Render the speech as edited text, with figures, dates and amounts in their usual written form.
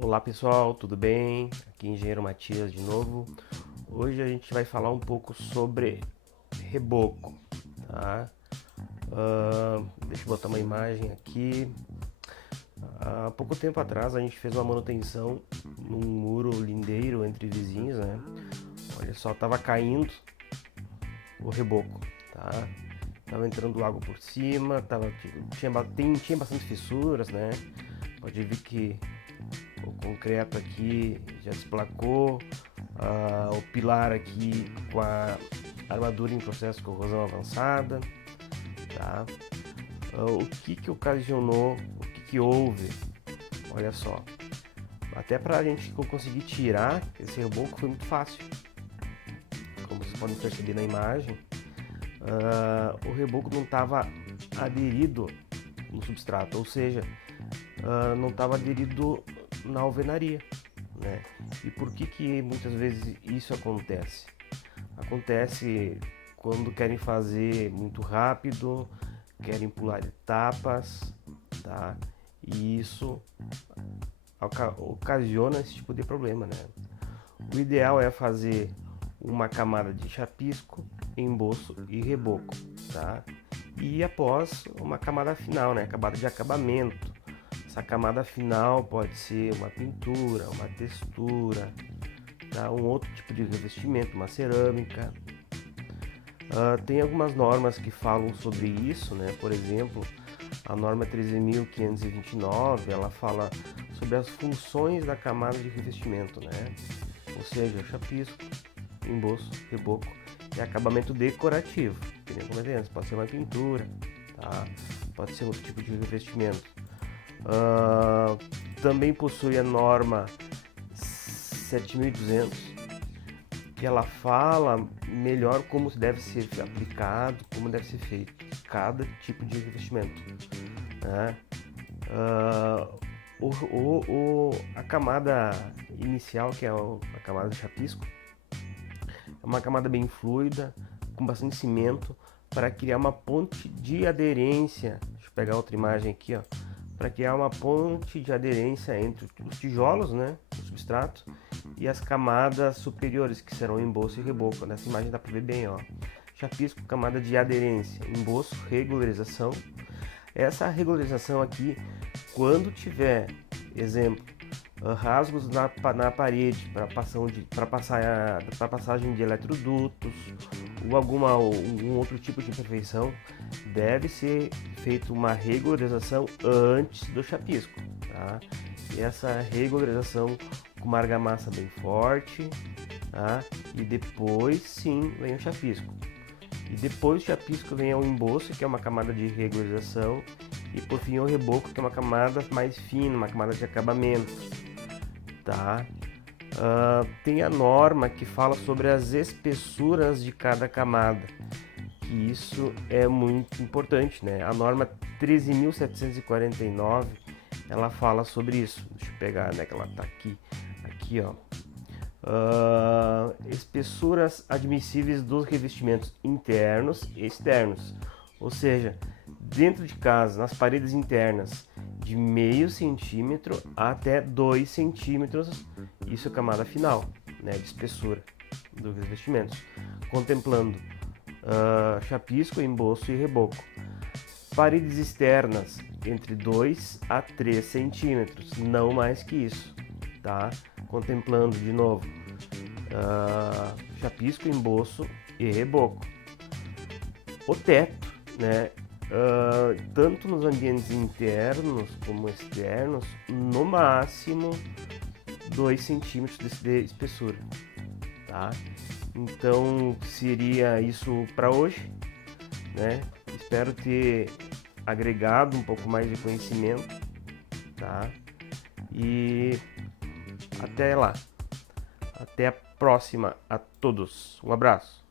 Olá pessoal, tudo bem? Aqui é Engenheiro Matias de novo. Hoje a gente vai falar um pouco sobre reboco, tá? Deixa eu botar uma imagem aqui. Há pouco tempo atrás a gente fez uma manutenção num muro lindeiro entre vizinhos, né? Olha só, tava caindo o reboco, tá? Tava entrando água por cima, tinha bastante fissuras, né? Pode ver que o concreto aqui já desplacou, o pilar aqui com a armadura em processo de corrosão avançada, tá? O que que ocasionou, o que que houve? Olha só, até para a gente conseguir tirar esse reboco foi muito fácil, como vocês podem perceber na imagem. O reboco não estava aderido no substrato, ou seja, não estava aderido na alvenaria, né? E por que muitas vezes isso acontece? Acontece quando querem fazer muito rápido, querem pular etapas, tá? E isso ocasiona esse tipo de problema, né? O ideal é fazer uma camada de chapisco, emboço e reboco, tá? E após uma camada final, né? Camada de acabamento. Essa camada final pode ser uma pintura, uma textura, tá? Um outro tipo de revestimento, uma cerâmica. Tem algumas normas que falam sobre isso, né? Por exemplo, a norma 13.529, ela fala sobre as funções da camada de revestimento, né? Ou seja, chapisco, emboço, reboco e acabamento decorativo. Pode ser uma pintura, tá? Pode ser outro tipo de revestimento. Também possui a norma 7.200, que ela fala melhor como deve ser aplicado, como deve ser feito cada tipo de revestimento, né? A camada inicial, que é a camada de chapisco, é uma camada bem fluida, com bastante cimento, para criar uma ponte de aderência. Deixa eu pegar outra imagem aqui, ó, para criar uma ponte de aderência entre os tijolos, né, o substrato, e as camadas superiores, que serão emboço e reboco. Nessa imagem dá para ver bem, ó. Chapisco, camada de aderência, emboço, regularização. Essa regularização aqui, quando tiver, exemplo, rasgos na parede para passagem de eletrodutos ou algum outro tipo de imperfeição, deve ser feita uma regularização antes do chapisco, tá? E essa regularização com uma argamassa bem forte, tá? E depois sim vem o chapisco. E depois do chapisco vem o emboço, que é uma camada de regularização, e por fim o reboco, que é uma camada mais fina, uma camada de acabamento, tá? Tem a norma que fala sobre as espessuras de cada camada, que isso é muito importante, né? A norma 13.749, ela fala sobre isso. Deixa eu pegar, né, que ela tá aqui, ó. Espessuras admissíveis dos revestimentos internos e externos, ou seja, dentro de casa, nas paredes internas, de meio centímetro até 2 centímetros, isso é camada final, né, de espessura dos revestimentos, contemplando chapisco, emboço e reboco. Paredes externas entre 2 a 3 centímetros, não mais que isso, tá? Contemplando de novo chapisco, emboço e reboco. O teto, né? Tanto nos ambientes internos como externos, no máximo 2 centímetros de espessura, tá? Então seria isso para hoje, né? Espero ter agregado um pouco mais de conhecimento, tá? E até lá. Até a próxima a todos. Um abraço.